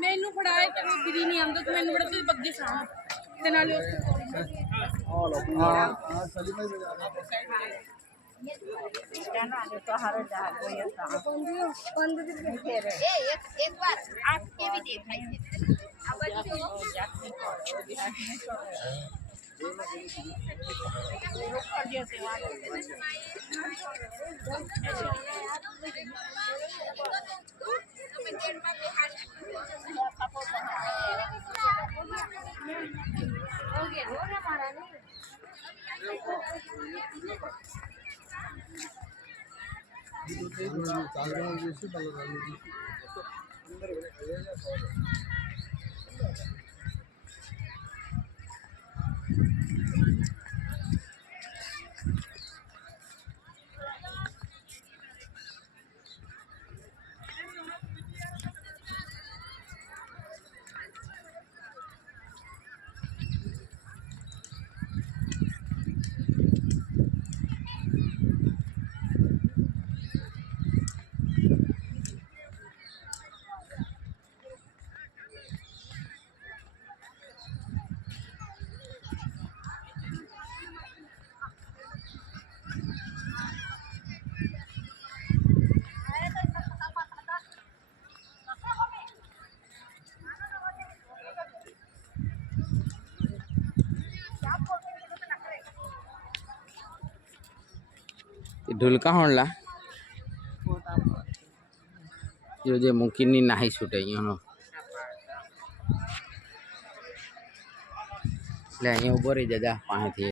मैनू फड़ाए तो गिरी नहीं आंदा तो मैनू बड़ा तो बग्गे सां ते नाले उस एक बार आपके भी देखाई अब ढुलका होणला जो जे मुकीनी नाही छूटे अहींयाનો એટલે અહીંયા ઉભો રહી જા પાસેથી